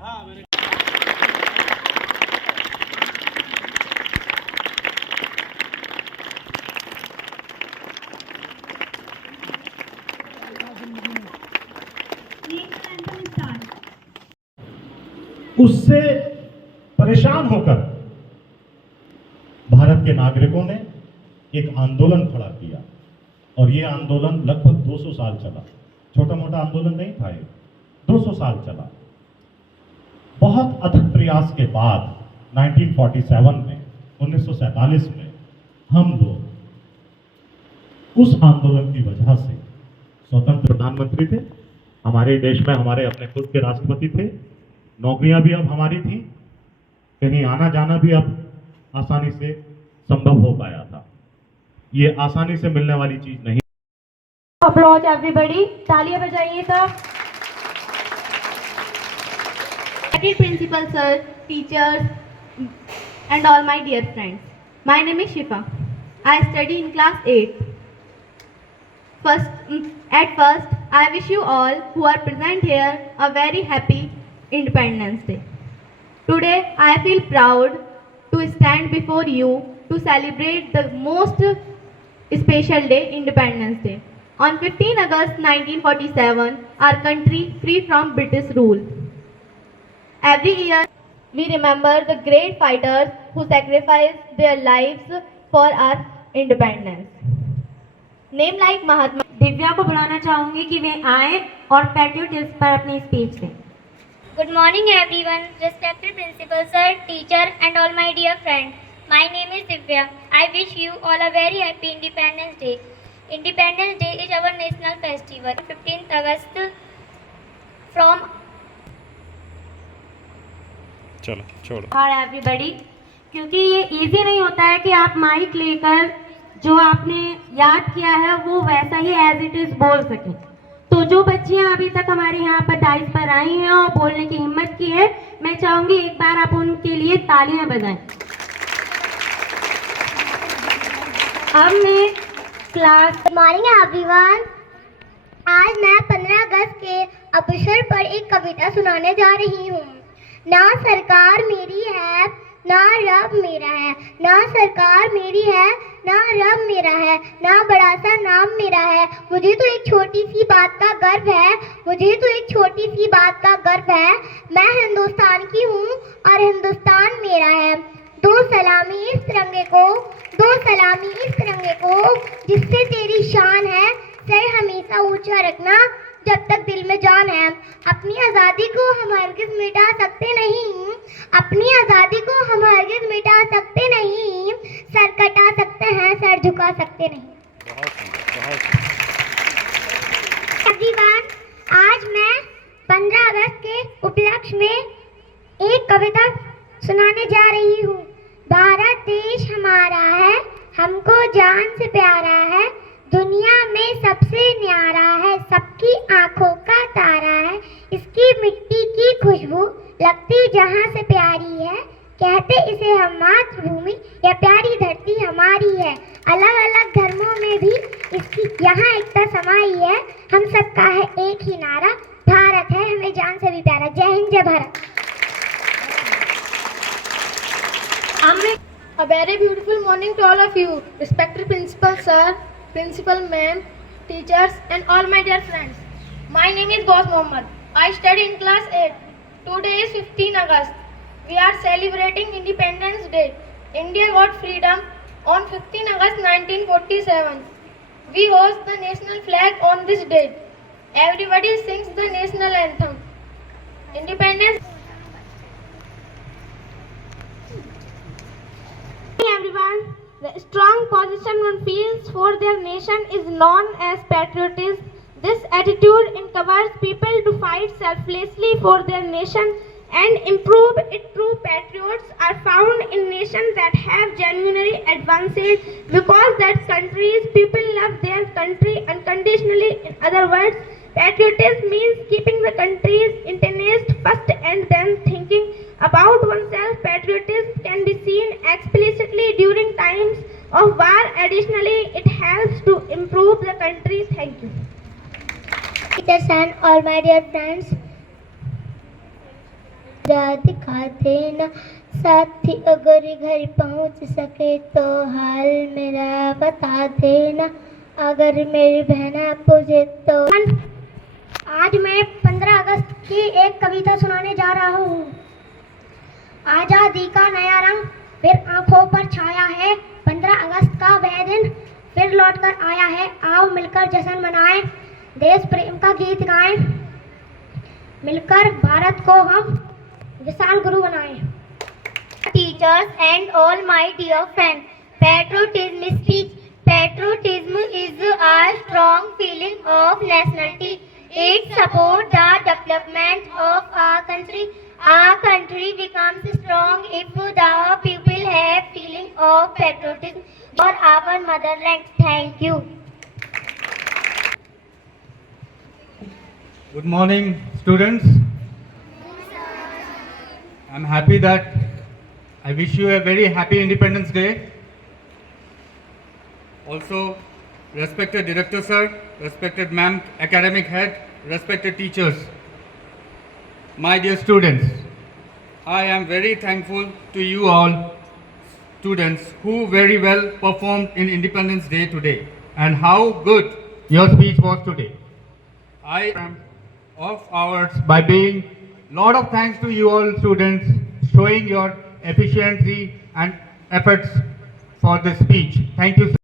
उससे परेशान होकर भारत के नागरिकों ने एक आंदोलन खड़ा किया और ये आंदोलन लगभग 200 साल चला। छोटा मोटा आंदोलन नहीं था ये, 200 साल चला। बहुत अथक प्रयास के बाद 1947 में 1947 में हम लोग उस आंदोलन की वजह से स्वतंत्र प्रधानमंत्री थे, हमारे देश में हमारे अपने खुद के राष्ट्रपति थे, नौकरियां भी अब हमारी थी, कहीं आना जाना भी अब आसानी से संभव हो पाया था। ये आसानी से मिलने वाली चीज नहीं। Applause everybody, तालियां बजाइए सब। Respected Principal Sir, teachers and all my dear friends. My name is Shifa. I study in class 8. At first, I wish you all who are present here a very happy Independence Day. Today, I feel proud to stand before you to celebrate the most special day, Independence Day. On 15 August 1947, our country free from British rule. Every year, we remember the great fighters who sacrificed their lives for our independence. Name like Mahatma. Divya को बुलाना चाहूंगी कि वे आए और patriotism पर अपनी speech दें। Good morning everyone, respected principal sir, teacher and all my dear friends. My name is Divya. I wish you all a very happy Independence Day. Independence Day is our national festival. 15th August from चलो छोड़ो। और everybody, क्योंकि ये easy नहीं होता है कि आप माइक लेकर जो आपने याद किया है वो वैसा ही एज इट इज बोल सकें। तो जो बच्चियां अभी तक हमारे यहाँ पर डाइस पर आई हैं और बोलने की हिम्मत की है, मैं चाहूंगी एक बार आप उनके लिए तालियां बजाएं। अब मैं क्लास Good morning everyone. आज मैं 15 अगस्त के अवसर पर एक कविता सुनाने जा रही हूँ। ना सरकार मेरी है, ना रब मेरा है, ना सरकार मेरी है, ना रब मेरा है, ना बड़ा सा नाम मेरा है। मुझे तो एक छोटी सी बात का गर्व है, मुझे तो एक छोटी सी बात का गर्व है। मैं हिंदुस्तान की हूँ और हिंदुस्तान मेरा है। दो सलामी इस तिरंगे को, दो सलामी इस तिरंगे को, जिससे तेरी शान है। सर हमेशा ऊंचा रखना जब तक दिल में जान है। अपनी आज़ादी को हम हरगिज़ मिटा सकते नहीं, अपनी आज़ादी को हम हरगिज़ मिटा सकते नहीं। सर कटा सकते हैं, सर झुका सकते नहीं। एवरीवन, आज मैं 15 अगस्त के उपलक्ष्य में एक कविता सुनाने जा रही हूँ। भारत देश हमारा है, हमको जान से प्यारा है, दुनिया में सबसे न्यारा है, सबकी आंखों का तारा है। इसकी मिट्टी की खुशबू लगती जहाँ से प्यारी है, कहते इसे हम मातृभूमि, या प्यारी धरती हमारी है। अलग अलग धर्मों में भी इसकी यहाँ एकता समाई है। हम सबका है एक ही नारा, भारत है हमें जान से भी प्यारा। जय हिंद, जय Bharat. A very beautiful morning to all of you, respected principal sir, principal ma'am, teachers and all my dear friends. My name is Ghaus Mohammed. I study in class 8. Today is 15 August. We are celebrating Independence Day. India got freedom on 15 August 1947. We hoist the national flag on this date. Everybody sings the national anthem. Independence. Everyone, the strong position one feels for their nation is known as patriotism. This attitude empowers people to fight selflessly for their nation and improve it. True patriots are found in nations that have genuinely advanced because that country's people love their country unconditionally. In other words, patriotism means keeping the country's interest first and then thinking about oneself. Patriotism can be seen explicitly during times of war. Additionally, it helps to improve the country. Thank you. Teachers and all my dear friends, जरा दिखा देना, साथी अगर घर पहुंच सके तो हाल मेरा बता देना, अगर मेरी बहना पूछे तो। आज मैं 15 अगस्त की एक कविता सुनाने जा रहा हूँ। आज़ादी का नया रंग फिर आंखों पर छाया है, 15 अगस्त का वह दिन फिर लौट कर आया है। आओ मिलकर जश्न मनाएं, देश प्रेम का गीत गाएं, मिलकर भारत को हम विशाल गुरु बनाएं। Teachers and all my dear friends, patriotism is speech. Patriotism is a strong feeling of nationality. It supports the development of our country. Our country becomes strong if the people have feeling of patriotism for our motherland. Thank you. Good morning, students. I'm happy that I wish you a very happy Independence Day. Also, respected director sir, respected ma'am, academic head, respected teachers, my dear students, I am very thankful to you all students who very well performed in Independence Day today and how good your speech was today. I am of ours by being lot of thanks to you all students showing your efficiency and efforts for this speech. Thank you.